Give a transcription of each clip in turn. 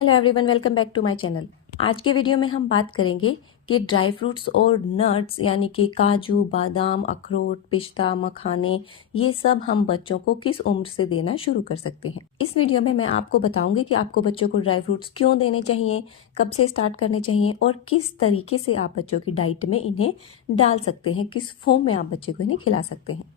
Hello everyone, welcome back to my channel. आज के video में हम बात करेंगे कि ड्राई फ्रूट्स और नट्स यानी कि काजू, बादाम, अखरोट, पिस्ता, मखाने, ये सब हम बच्चों को किस उम्र से देना शुरू कर सकते हैं। इस वीडियो में मैं आपको बताऊंगी कि आपको बच्चों को ड्राई फ्रूट्स क्यों देने चाहिए, कब से स्टार्ट करने चाहिए और किस तरीके से आप बच्चों की डाइट में इन्हें डाल सकते हैं, किस फॉर्म में आप बच्चे को इन्हें खिला सकते हैं।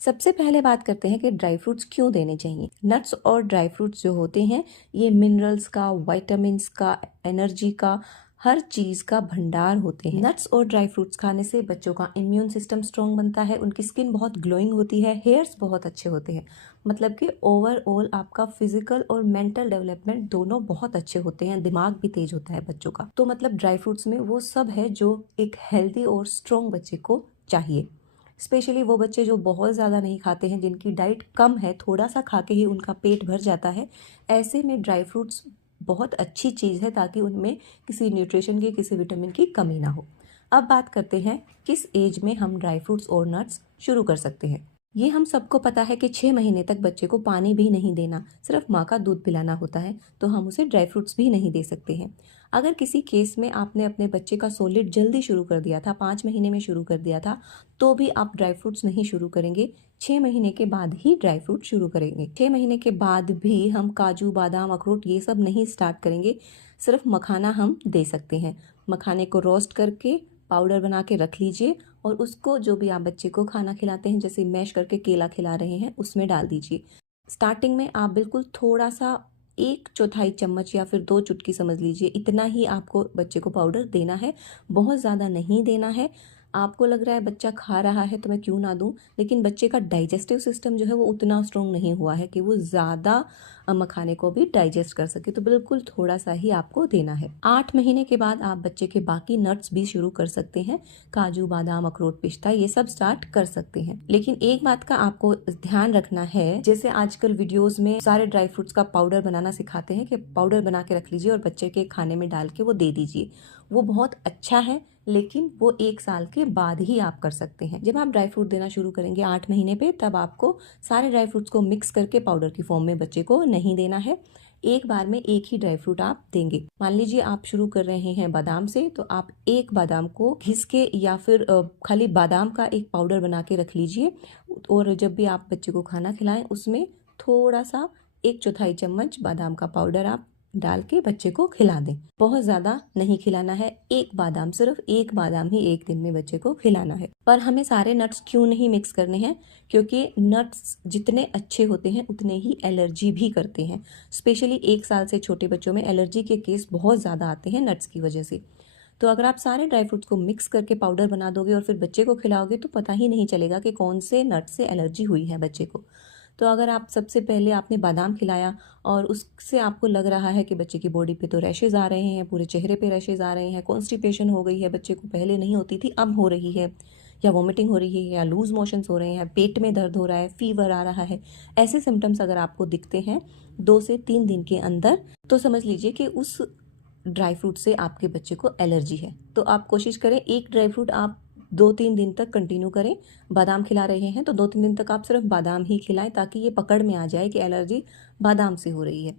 सबसे पहले बात करते हैं कि ड्राई फ्रूट्स क्यों देने चाहिए। नट्स और ड्राई फ्रूट्स जो होते हैं ये मिनरल्स का, विटामिन्स का, एनर्जी का, हर चीज का भंडार होते हैं। नट्स और ड्राई फ्रूट्स खाने से बच्चों का इम्यून सिस्टम स्ट्रांग बनता है, उनकी स्किन बहुत ग्लोइंग होती है, हेयर्स बहुत अच्छे होते हैं। मतलब कि ओवरऑल आपका फिजिकल और मेंटल डेवलपमेंट दोनों बहुत अच्छे होते हैं, दिमाग भी तेज होता है बच्चों का। तो मतलब ड्राई फ्रूट्स में वो सब है जो एक हेल्दी और स्ट्रांग बच्चे को चाहिए। स्पेशली वो बच्चे जो बहुत ज़्यादा नहीं खाते हैं, जिनकी डाइट कम है, थोड़ा सा खा के ही उनका पेट भर जाता है, ऐसे में ड्राई फ्रूट्स बहुत अच्छी चीज़ है ताकि उनमें किसी न्यूट्रिशन की, किसी विटामिन की कमी ना हो। अब बात करते हैं किस एज में हम ड्राई फ्रूट्स और नट्स शुरू कर सकते हैं। ये हम सबको पता है कि 6 महीने तक बच्चे को पानी भी नहीं देना, सिर्फ माँ का दूध पिलाना होता है, तो हम उसे ड्राई फ्रूट्स भी नहीं दे सकते हैं। अगर किसी केस में आपने अपने बच्चे का सॉलिड जल्दी शुरू कर दिया था, 5 महीने में शुरू कर दिया था, तो भी आप ड्राई फ्रूट्स नहीं शुरू करेंगे, 6 महीने के बाद ही ड्राई फ्रूट शुरू करेंगे। 6 महीने के बाद भी हम काजू, बादाम, अखरोट ये सब नहीं स्टार्ट करेंगे, सिर्फ मखाना हम दे सकते हैं। मखाने को रोस्ट करके पाउडर बना के रख लीजिए और उसको जो भी आप बच्चे को खाना खिलाते हैं, जैसे मैश करके केला खिला रहे हैं, उसमें डाल दीजिए। स्टार्टिंग में आप बिल्कुल थोड़ा सा 1/4 चम्मच या फिर 2 चुटकी समझ लीजिए, इतना ही आपको बच्चे को पाउडर देना है, बहुत ज़्यादा नहीं देना है। आपको लग रहा है बच्चा खा रहा है तो मैं क्यों ना दूं, लेकिन बच्चे का डाइजेस्टिव सिस्टम जो है वो उतना स्ट्रॉन्ग नहीं हुआ है कि वो ज़्यादा मखाने को भी डाइजेस्ट कर सके, तो बिल्कुल थोड़ा सा ही आपको देना है। 8 महीने के बाद आप बच्चे के बाकी नट्स भी शुरू कर सकते हैं, काजू, बादाम, अखरोट, पिस्ता ये सब स्टार्ट कर सकते हैं। लेकिन एक बात का आपको ध्यान रखना है, जैसे आजकल वीडियोस में सारे ड्राई फ्रूट्स का पाउडर बनाना सिखाते हैं कि पाउडर बना के रख लीजिए और बच्चे के खाने में डाल के वो दे दीजिए, वो बहुत अच्छा है, लेकिन वो 1 साल के बाद ही आप कर सकते हैं। जब आप ड्राई फ्रूट देना शुरू करेंगे 8 महीने पे, तब आपको सारे ड्राई फ्रूट्स को मिक्स करके पाउडर की फॉर्म में बच्चे को नहीं देना है। एक बार में एक ही ड्राई फ्रूट आप देंगे। मान लीजिए आप शुरू कर रहे हैं बादाम से, तो आप एक बादाम को घिस के या फिर खाली बादाम का एक पाउडर बना के रख लीजिए और जब भी आप बच्चे को खाना खिलाएं उसमें थोड़ा सा 1/4 चम्मच बादाम का पाउडर आप डाल के बच्चे को खिला दें। बहुत ज्यादा नहीं खिलाना है, एक बादाम, सिर्फ एक बादाम ही एक दिन में बच्चे को खिलाना है। पर हमें सारे नट्स क्यों नहीं मिक्स करने हैं, क्योंकि नट्स जितने अच्छे होते हैं उतने ही एलर्जी भी करते हैं। स्पेशली 1 साल से छोटे बच्चों में एलर्जी के केस बहुत ज्यादा आते हैं नट्स की वजह से। तो अगर आप सारे ड्राई फ्रूट्स को मिक्स करके पाउडर बना दोगे और फिर बच्चे को खिलाओगे तो पता ही नहीं चलेगा कि कौन से नट से एलर्जी हुई है बच्चे को। तो अगर आप सबसे पहले आपने बादाम खिलाया और उससे आपको लग रहा है कि बच्चे की बॉडी पे तो रैशेज आ रहे हैं, पूरे चेहरे पे रैशेज आ रहे हैं, कॉन्स्टिपेशन हो गई है बच्चे को, पहले नहीं होती थी अब हो रही है, या वॉमिटिंग हो रही है, या लूज मोशंस हो रहे हैं, पेट में दर्द हो रहा है, फीवर आ रहा है, ऐसे सिम्टम्स अगर आपको दिखते हैं 2 से 3 दिन के अंदर, तो समझ लीजिए कि उस ड्राई फ्रूट से आपके बच्चे को एलर्जी है। तो आप कोशिश करें एक ड्राई फ्रूट आप 2-3 दिन तक कंटिन्यू करें। बादाम खिला रहे हैं तो 2-3 दिन तक आप सिर्फ बादाम ही खिलाएं ताकि ये पकड़ में आ जाए कि एलर्जी बादाम से हो रही है।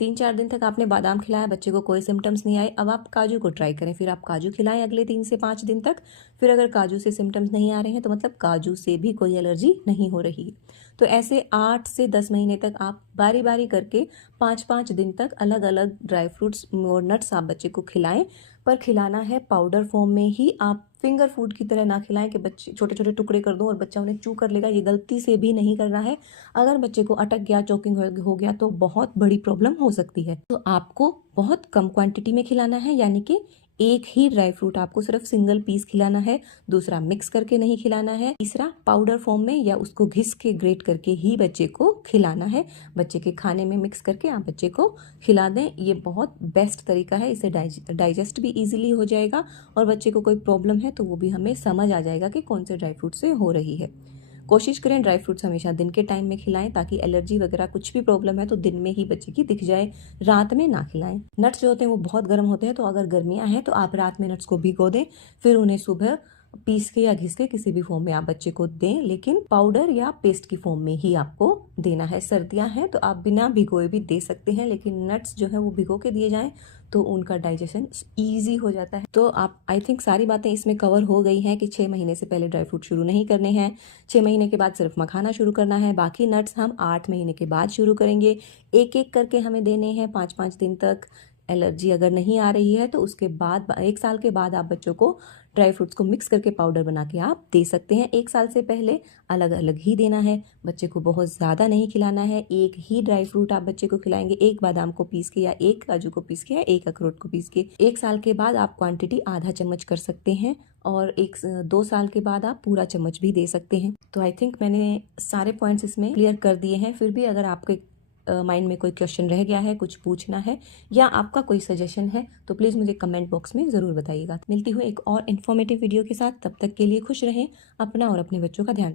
3-4 दिन तक आपने बादाम खिलाया, बच्चे को कोई सिम्टम्स नहीं आए, अब आप काजू को ट्राई करें, फिर आप काजू खिलाएं अगले 3 से 5 दिन तक। फिर अगर काजू से सिम्टम्स नहीं आ रहे हैं तो मतलब काजू से भी कोई एलर्जी नहीं हो रही है। तो ऐसे 8 से 10 महीने तक आप बारी बारी करके 5-5 दिन तक अलग अलग ड्राई फ्रूट्स और नट्स आप बच्चे को खिलाएं, पर खिलाना है पाउडर फॉर्म में ही। आप फिंगर फूड की तरह ना खिलाएं कि बच्चे छोटे छोटे टुकड़े कर दो और बच्चा उन्हें चू कर लेगा, ये गलती से भी नहीं करना है। अगर बच्चे को अटक गया, चोकिंग हो गया तो बहुत बड़ी प्रॉब्लम हो सकती है। तो आपको बहुत कम क्वांटिटी में खिलाना है, यानी कि एक ही ड्राई फ्रूट आपको सिर्फ सिंगल पीस खिलाना है, दूसरा मिक्स करके नहीं खिलाना है, तीसरा पाउडर फॉर्म में या उसको घिस के ग्रेट करके ही बच्चे को खिलाना है। बच्चे के खाने में मिक्स करके आप बच्चे को खिला दें, ये बहुत बेस्ट तरीका है। इसे डाइजेस्ट भी इजीली हो जाएगा और बच्चे को कोई प्रॉब्लम है तो वो भी हमें समझ आ जाएगा कि कौन से ड्राई फ्रूट से हो रही है। कोशिश करें ड्राई फ्रूट्स हमेशा दिन के टाइम में खिलाएं ताकि एलर्जी वगैरह कुछ भी प्रॉब्लम है तो दिन में ही बच्चे की दिख जाए, रात में ना खिलाएं। नट्स जो होते हैं वो बहुत गर्म होते हैं, तो अगर गर्मियां हैं तो आप रात में नट्स को भिगो दें, फिर उन्हें सुबह पीस के या घिस के किसी भी फॉर्म में आप बच्चे को दें, लेकिन पाउडर या पेस्ट की फॉर्म में ही आपको देना है। सर्दियां हैं तो आप बिना भिगोए भी दे सकते हैं, लेकिन नट्स जो है वो भिगो के दिए जाएं तो उनका डाइजेशन ईजी हो जाता है। तो आप आई थिंक सारी बातें इसमें कवर हो गई हैं कि 6 महीने से पहले ड्राई फ्रूट शुरू नहीं करने हैं, 6 महीने के बाद सिर्फ मखाना शुरू करना है, बाकी नट्स हम 8 महीने के बाद शुरू करेंगे। एक एक करके हमें देने हैं 5-5 दिन तक। एलर्जी अगर नहीं आ रही है तो उसके बाद 1 साल के बाद आप बच्चों को ड्राई फ्रूट्स को मिक्स करके पाउडर बना के आप दे सकते हैं। 1 साल से पहले अलग अलग ही देना है, बच्चे को बहुत ज़्यादा नहीं खिलाना है। एक ही ड्राई फ्रूट आप बच्चे को खिलाएंगे, एक बादाम को पीस के या एक काजू को पीस के या एक अखरोट को पीस के। 1 साल के बाद आप क्वांटिटी आधा चम्मच कर सकते हैं और 2 साल के बाद आप पूरा चम्मच भी दे सकते हैं। तो आई थिंक मैंने सारे पॉइंट्स इसमें क्लियर कर दिए हैं। फिर भी अगर आपके माइंड में कोई क्वेश्चन रह गया है, कुछ पूछना है या आपका कोई सजेशन है तो प्लीज़ मुझे कमेंट बॉक्स में ज़रूर बताइएगा। मिलती हूँ एक और इन्फॉर्मेटिव वीडियो के साथ, तब तक के लिए खुश रहें, अपना और अपने बच्चों का ध्यान